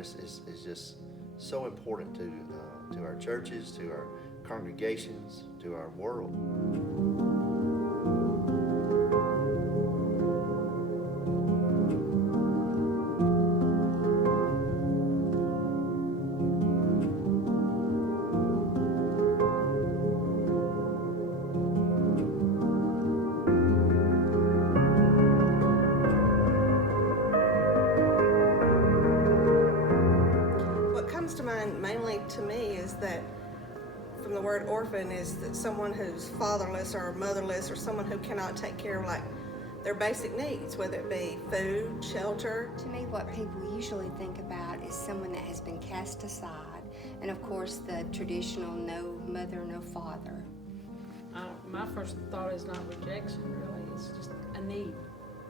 awareness is just so important to our churches, to our congregations, to our world. Mainly to me is that from the word orphan is that someone who's fatherless or motherless or someone who cannot take care of like their basic needs, whether it be food, shelter. To me, what people usually think about is someone that has been cast aside, and of course the traditional no mother, no father. My first thought is not rejection, really. It's just a need,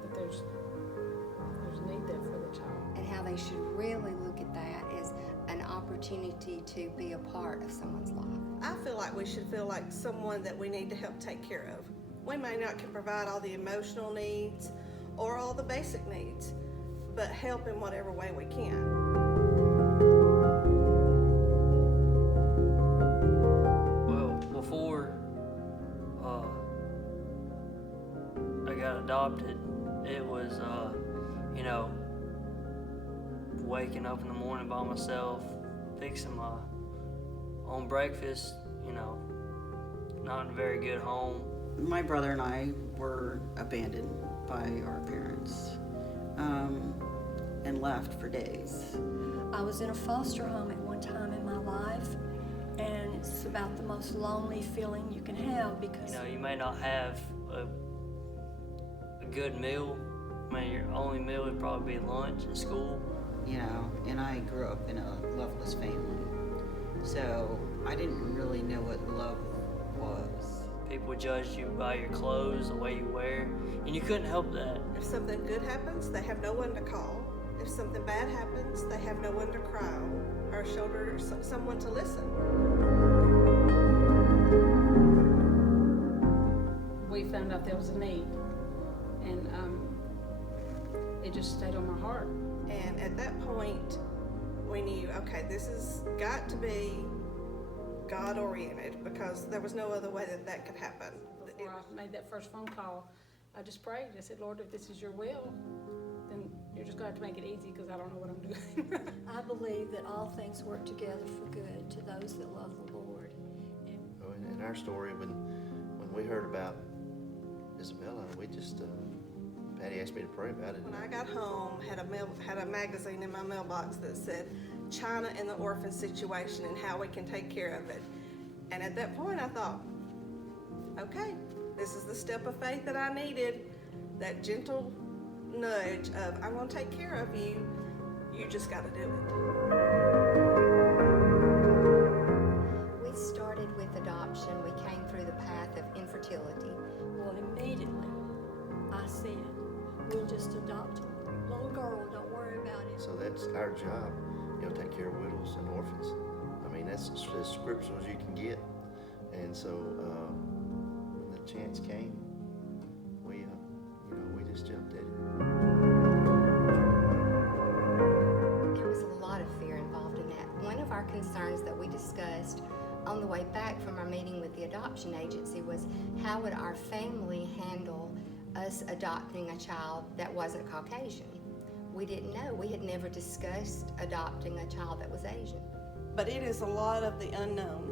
that there's a need there for the child. And how they should really look at that as an opportunity to be a part of someone's life. I feel like we should feel like someone that we need to help take care of. We may not can provide all the emotional needs or all the basic needs, but help in whatever way we can. Well, before I got adopted, it was, waking up in the morning by myself, fixing my own breakfast, not in a very good home. My brother and I were abandoned by our parents and left for days. I was in a foster home at one time in my life, and it's about the most lonely feeling you can have because you may not have a good meal. Your only meal would probably be lunch in school. And I grew up in a loveless family, so I didn't really know what love was. People judge you by your clothes, the way you wear, and you couldn't help that. If something good happens, they have no one to call. If something bad happens, they have no one to cry on, or a shoulder, or someone to listen. We found out there was a need, and it just stayed on my heart. And at that point, we knew, okay, this has got to be God-oriented because there was no other way that could happen. Before I made that first phone call, I just prayed. I said, Lord, if this is your will, then you're just going to have to make it easy because I don't know what I'm doing. I believe that all things work together for good to those that love the Lord. In our story, when we heard about Isabella, we just... Patty asked me to pray about it. When I got home, had a magazine in my mailbox that said China and the orphan situation and how we can take care of it. And at that point I thought, okay, this is the step of faith that I needed, that gentle nudge of, I'm gonna take care of you, you just gotta do it. We started with adoption. We came through the path of infertility. Well, immediately I said, we'll just adopt a little girl, don't worry about it. So that's our job, take care of widows and orphans. I mean, that's as scriptural as you can get. And so when the chance came, we just jumped at it. There was a lot of fear involved in that. One of our concerns that we discussed on the way back from our meeting with the adoption agency was how would our family handle us adopting a child that wasn't Caucasian. We didn't know. We had never discussed adopting a child that was Asian. But it is a lot of the unknown.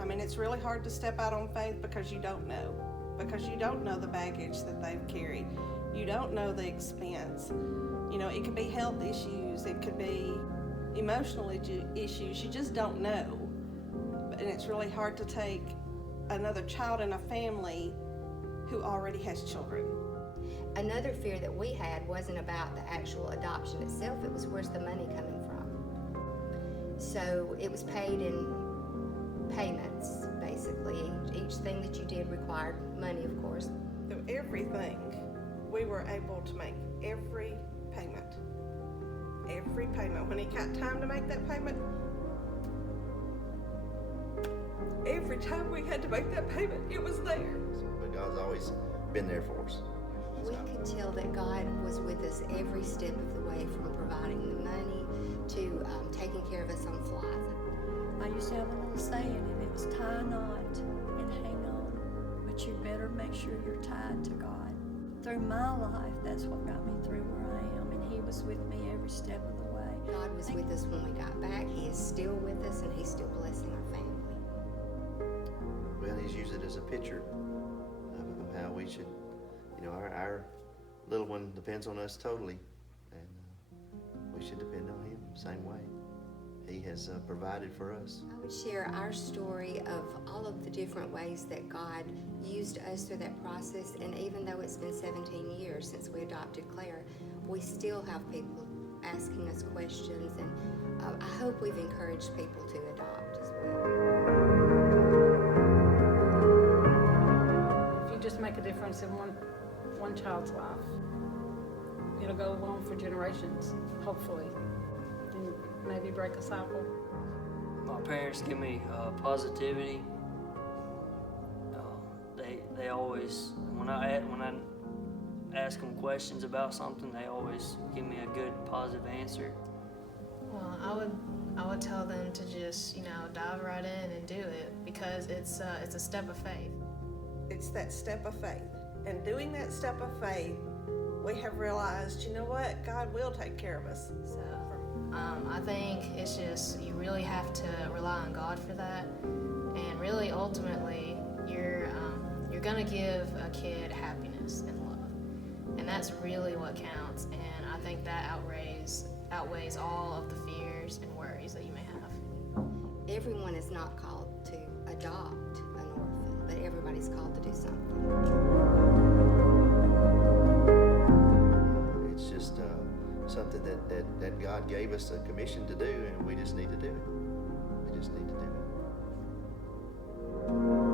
I mean, it's really hard to step out on faith because you don't know. Because you don't know the baggage that they've carried. You don't know the expense. It could be health issues. It could be emotional issues. You just don't know. And it's really hard to take another child in a family who already has children. Another fear that we had wasn't about the actual adoption itself, it was where's the money coming from. So it was paid in payments, basically. Each thing that you did required money, of course. So everything, we were able to make every payment. Every payment. When it got time to make that payment, every time we had to make that payment, it was there. But God's always been there for us. We could tell that God was with us every step of the way, from providing the money to taking care of us on flights. I used to have a little saying, and it was tie a knot and hang on, but you better make sure you're tied to God. Through my life, that's what got me through where I am, and He was with me every step of the way. God was with us when we got back. He is still with us, and He's still blessing our family. Well, He's used it as a picture of how we should, our little one depends on us totally, and we should depend on Him the same way. He has provided for us. I would share our story of all of the different ways that God used us through that process, and even though it's been 17 years since we adopted Claire, we still have people asking us questions, and I hope we've encouraged people to adopt as well. If you just make a difference in one child's life, it'll go on for generations, hopefully, and maybe break a cycle. My parents give me positivity. They always, when I ask them questions about something, they always give me a good positive answer. Well, I would tell them to just dive right in and do it, because it's a step of faith. It's that step of faith. And doing that step of faith, we have realized, you know what? God will take care of us. So I think it's just, you really have to rely on God for that, and really ultimately you're gonna give a kid happiness and love, and that's really what counts. And I think that outweighs all of the fears and worries that you may have. Everyone is not called to adopt an orphan, but everybody's called to do something. It's just something that God gave us a commission to do, and we just need to do it. We just need to do it.